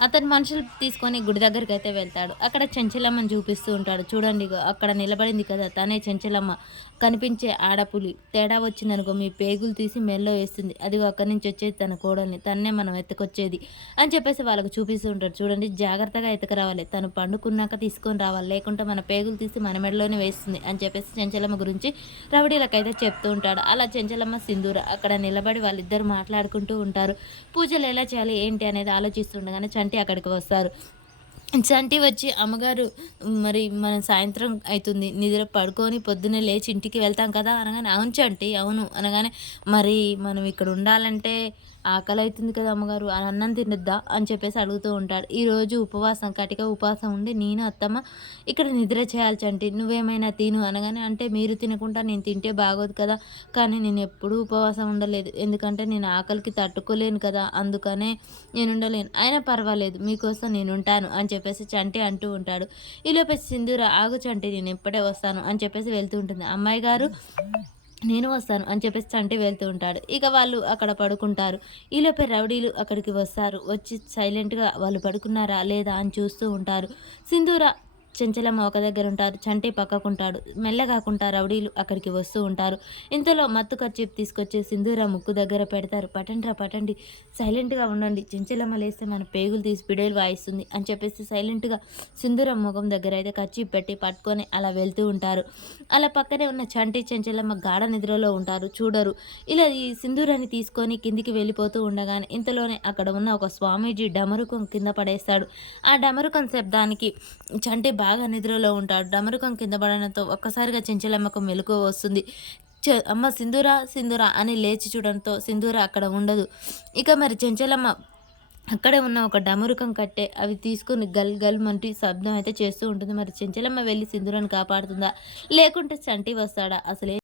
అతను మనుషులు తీసుకొని గుడి దగ్గరికి అయితే వెళ్తాడు. అక్కడ చెంచలమ్మని చూపిస్తూ ఉంటాడు. చూడండి అక్కడ నిలబడింది కదా తనే చెంచలమ్మ. కనిపించే ఆడపులి తేడా వచ్చిందనుకో మీ పేగులు తీసి మెల్లో వేస్తుంది. అదిగో అక్కడి నుంచి వచ్చేది తన కోడల్ని తన్నే మనం ఎత్తుకొచ్చేది అని చెప్పేసి వాళ్ళకు చూపిస్తూ ఉంటాడు. చూడండి జాగ్రత్తగా ఎత్తుకురావాలి. తను పండుకున్నాక తీసుకొని రావాలి. లేకుంటే మన పేగులు తీసి మన మెడలోనే వేస్తుంది అని చెప్పేసి చెంచలమ్మ గురించి రవడీలకైతే చెప్తూ ఉంటాడు. అలా చెంచలమ్మ సింధూర అక్కడ నిలబడి వాళ్ళిద్దరు మాట్లాడుకుంటూ ఉంటారు. పూజలు ఎలా చేయాలి ఏంటి అనేది ఆలోచిస్తుండగానే చంటి అక్కడికి వస్తారు. చంటి వచ్చి అమ్మగారు మరి మనం సాయంత్రం అవుతుంది నిద్ర పడుకొని పొద్దున్నే లేచి ఇంటికి వెళ్తాం కదా అనగానే అవును చంటి అవును. అనగానే మరి మనం ఇక్కడ ఉండాలంటే ఆకలి అవుతుంది కదా అమ్మగారు అన్నం తినద్దా అని చెప్పేసి అడుగుతూ ఉంటాడు. ఈరోజు ఉపవాసం కటిక ఉపవాసం ఉండి నేను అత్తమ్మ ఇక్కడ నిద్ర చేయాలి చంటి నువ్వేమైనా తిను అనగానే అంటే మీరు తినకుండా నేను తింటే బాగోదు కదా కానీ నేను ఎప్పుడూ ఉపవాసం ఉండలేదు. ఎందుకంటే నేను ఆకలికి తట్టుకోలేను కదా అందుకనే నేను ఉండలేను. అయినా పర్వాలేదు మీకోసం నేను ఉంటాను అని చెప్పేసి చంటి అంటూ ఉంటాడు. ఈలోపే సింధూర ఆగు చంటి నేను ఇప్పుడే వస్తాను అని చెప్పేసి వెళ్తూ ఉంటుంది. అమ్మాయి గారు నేను వస్తాను అని చెప్పేసి చంటి వెళ్తూ ఉంటాడు. ఇక వాళ్ళు అక్కడ పడుకుంటారు. ఈలోపే రౌడీలు అక్కడికి వస్తారు. వచ్చి సైలెంట్గా వాళ్ళు పడుకున్నారా లేదా అని చూస్తూ ఉంటారు. సింధూర చెంచలమ్మ ఒక దగ్గర ఉంటారు చంటి పక్కకుంటాడు మెల్లగాకుండా రౌడీలు అక్కడికి వస్తూ ఉంటారు. ఇంతలో మత్తు ఖర్చీప్ తీసుకొచ్చి సింధూర ముక్కు దగ్గర పెడతారు. పటండ్రా పటండి సైలెంట్గా ఉండండి. చెంచలమ్మ లేస్తే మన పేగులు తీసి పిడేలు వాయిస్తుంది అని చెప్పేసి సైలెంట్గా సింధూర ముఖం దగ్గర అయితే ఖర్చీప్ పెట్టి పట్టుకొని అలా వెళ్తూ ఉంటారు. అలా పక్కనే ఉన్న చంటి చెంచలమ్మ గాఢ నిద్రలో ఉంటారు. చూడరు. ఇలా ఈ సింధూరాన్ని తీసుకొని కిందికి వెళ్ళిపోతూ ఉండగానే ఇంతలోనే అక్కడ ఉన్న ఒక స్వామీజీ డమరుకం కింద పడేస్తాడు. ఆ డమరుకం శబ్దానికి చంటి బాగా బాగా నిద్రలో ఉంటాడు. డమరుకం కింద పడడంతో ఒక్కసారిగా చెంచలమ్మకు మెలకు వస్తుంది. చ అమ్మ సింధూరా సింధూరా అని లేచి చూడడంతో సింధూర అక్కడ ఉండదు. ఇక మరి చెంచలమ్మ అక్కడే ఉన్న ఒక డమరుకం కట్టే అవి తీసుకొని గల్ గల్ మంటి శబ్దం అయితే చేస్తూ ఉంటుంది. మరి చెంచలమ్మ వెళ్ళి సింధూరాన్ని కాపాడుతుందా? లేకుంటే చంటి వస్తాడా? అసలే